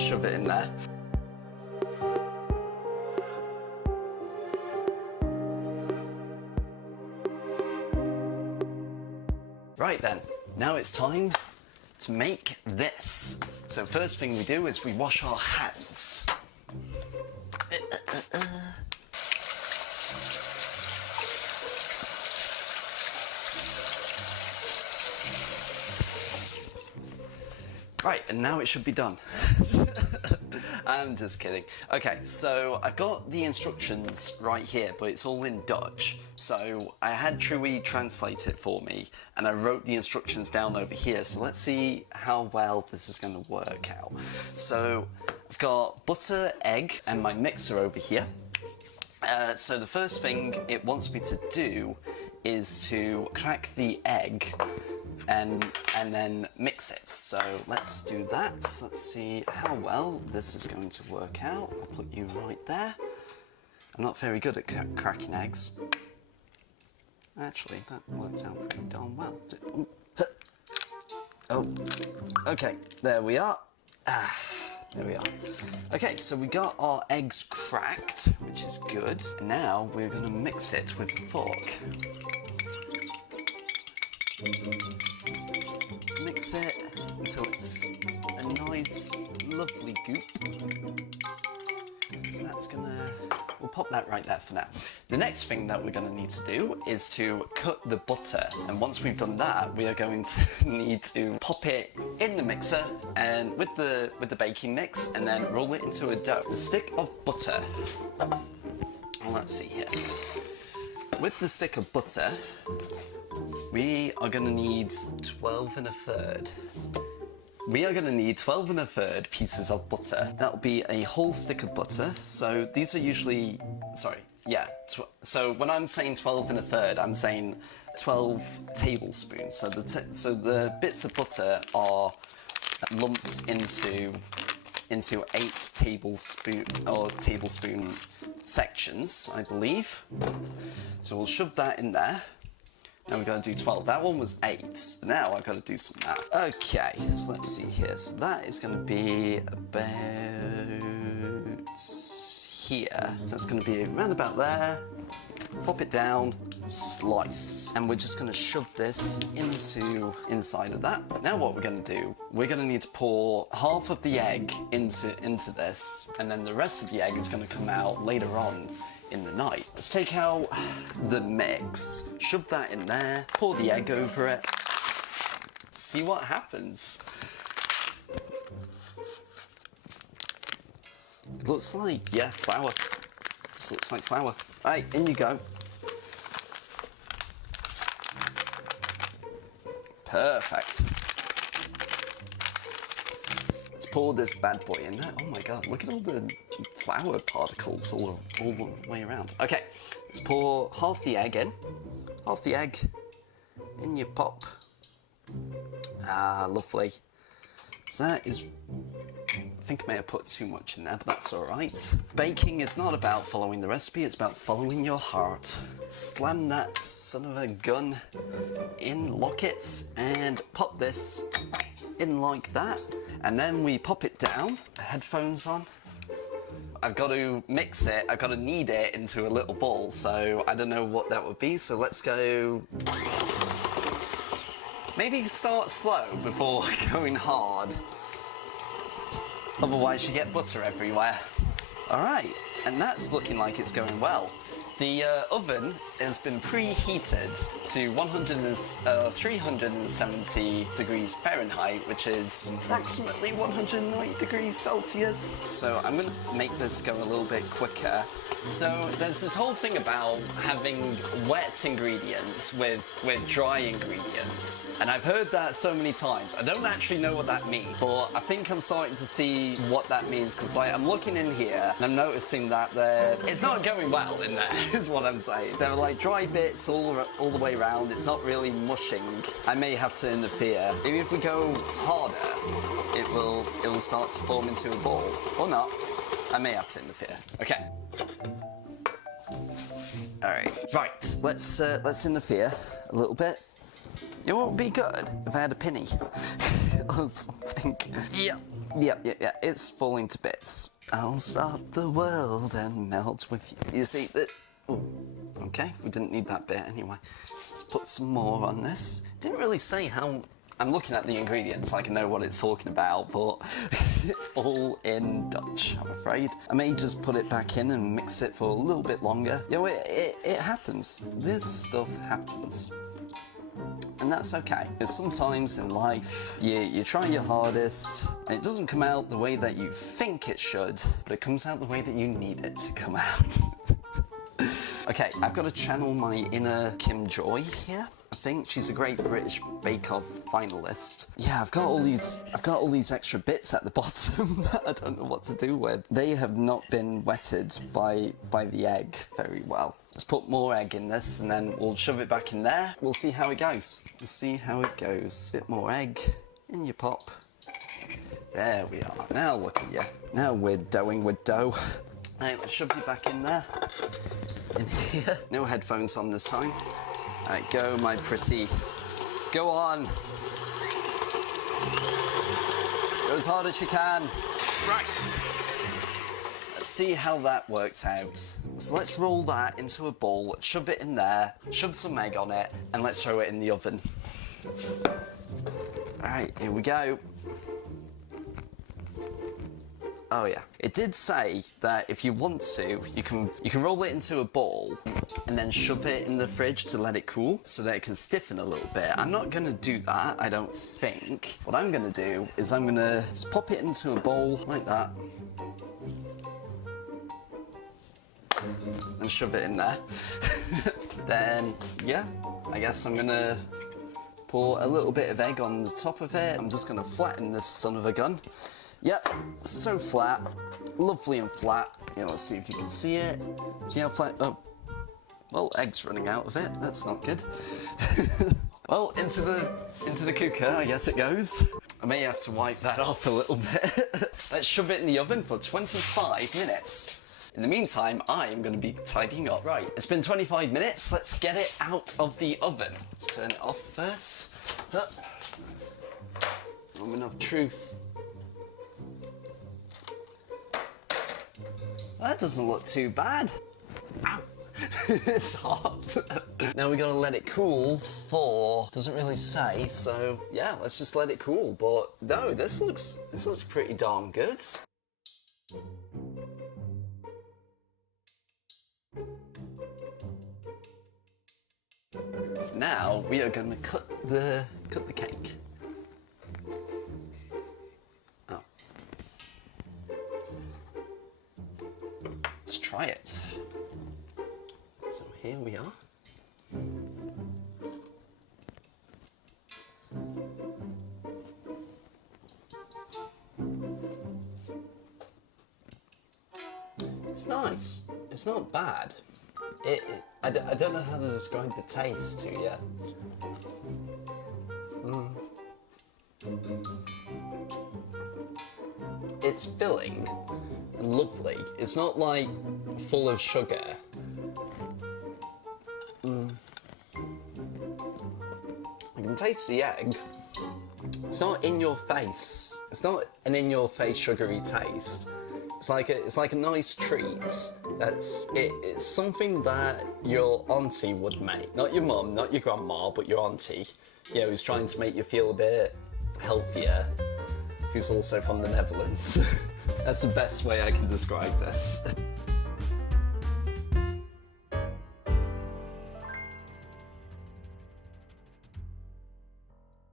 and shove it in there. Right then, now it's time to make this. So first thing we do is we wash our hands. Right, and now it should be done. I'm just kidding. Okay, so I've got the instructions right here, but it's all in Dutch. So I had Trui translate it for me, and I wrote the instructions down over here. So let's see how well this is going to work out. So I've got butter, egg, and my mixer over here. So the first thing it wants me to do is to crack the egg and then mix it. So let's do that. Let's see how well this is going to work out. I'll put you right there. I'm not very good at cracking eggs. Actually, that worked out pretty darn well. Oh, okay, there we are. There we are. Okay, so we got our eggs cracked, which is good. Now we're going to mix it with a fork. Let's mix it until it's a nice, lovely goop. So that's we'll pop that right there for now. The next thing that we're going to need to do is to cut the butter. And once we've done that, we are going to need to pop it in the mixer and with the baking mix and then roll it into a dough. The stick of butter. Let's see here. With the stick of butter, we are going to need 12 1/3. We are going to need 12 1/3 pieces of butter. That'll be a whole stick of butter. So these are usually, so when I'm saying 12 1/3, I'm saying 12 tablespoons. So the bits of butter are lumped into 8 tablespoon sections, I believe. So we'll shove that in there. Now we've got to do 12. That one was 8. Now I've got to do some math. Okay, so let's see here. So that is going to be about here. So it's going to be around about there. Pop it down, slice. And we're just going to shove this inside of that. Now what we're going to do, we're going to need to pour half of the egg into this, and then the rest of the egg is going to come out later on in the night. Let's take out the mix, shove that in there, pour the egg over it, see what happens. It looks like, yeah, flour. Just looks like flour. Right, in you go. Perfect. Let's pour this bad boy in there. Oh my god, look at all the flour particles all the way around. Okay, let's pour half the egg in. Half the egg in your pop. Ah, lovely. So that is, I think I may have put too much in there, but that's alright. Baking is not about following the recipe, it's about following your heart. Slam that son of a gun in, lock it, and pop this in like that. And then we pop it down, headphones on. I've got to mix it, I've got to knead it into a little ball, so I don't know what that would be, so let's go. Maybe start slow before going hard. Otherwise you get butter everywhere. Alright, and that's looking like it's going well. The oven has been preheated to 370 degrees Fahrenheit, which is approximately 190 degrees Celsius. So I'm going to make this go a little bit quicker. So there's this whole thing about having wet ingredients with dry ingredients. And I've heard that so many times. I don't actually know what that means, but I think I'm starting to see what that means, because like, I'm looking in here and I'm noticing that it's not going well in there, is what I'm saying. There are like dry bits all the way around. It's not really mushing. I may have to interfere. Maybe if we go harder, it will start to form into a ball. Or not. I may have to interfere. Okay. Alright. Right. Let's interfere a little bit. You know what would be good if I had a penny or something. Yeah. It's falling to bits. I'll stop the world and melt with you. You see that? Oh, okay. We didn't need that bit anyway. Let's put some more on this. Didn't really say how. I'm looking at the ingredients like I know what it's talking about, but it's all in Dutch, I'm afraid. I may just put it back in and mix it for a little bit longer. You know, it happens. This stuff happens. And that's okay. Because sometimes in life, you try your hardest, and it doesn't come out the way that you think it should, but it comes out the way that you need it to come out. Okay, I've got to channel my inner Kim Joy here. I think she's a great British Bake Off finalist. Yeah, I've got all these extra bits at the bottom that I don't know what to do with. They have not been wetted by the egg very well. Let's put more egg in this and then we'll shove it back in there. We'll see how it goes. We'll see how it goes. Bit more egg in your pop. There we are. Now look at you. Now we're doughing with dough. Right, let's shove you back in there. In here. No headphones on this time. Alright, go my pretty. Go on. Go as hard as you can. Right. Let's see how that works out. So let's roll that into a ball, shove it in there, shove some egg on it, and let's throw it in the oven. Alright, here we go. Oh yeah. It did say that if you want to, you can roll it into a ball and then shove it in the fridge to let it cool so that it can stiffen a little bit. I'm not gonna do that, I don't think. What I'm gonna do is I'm gonna just pop it into a bowl like that and shove it in there. Then, yeah, I guess I'm gonna pour a little bit of egg on the top of it. I'm just gonna flatten this son of a gun. Yep, so flat, lovely and flat. Yeah, let's see if you can see it. See how flat, oh, well, egg's running out of it, that's not good. Well, into the cooker, I guess it goes. I may have to wipe that off a little bit. Let's shove it in the oven for 25 minutes. In the meantime, I am going to be tidying up. Right, it's been 25 minutes, let's get it out of the oven. Let's turn it off first. Moment of truth. That doesn't look too bad. Ow. It's hot. Now we gotta let it cool for, doesn't really say, so yeah, let's just let it cool. But no, this looks pretty darn good. Now we are gonna cut the cake. Let's try it. So here we are. It's nice. It's not bad. I don't know how this is going to taste to you. It's filling and lovely. It's not like full of sugar. I can taste the egg. It's not in your face. It's not an in your face sugary taste. It's like a nice treat. It's something that your auntie would make. Not your mum, not your grandma, but your auntie. You know, who's trying to make you feel a bit healthier. Who's also from the Netherlands. That's the best way I can describe this.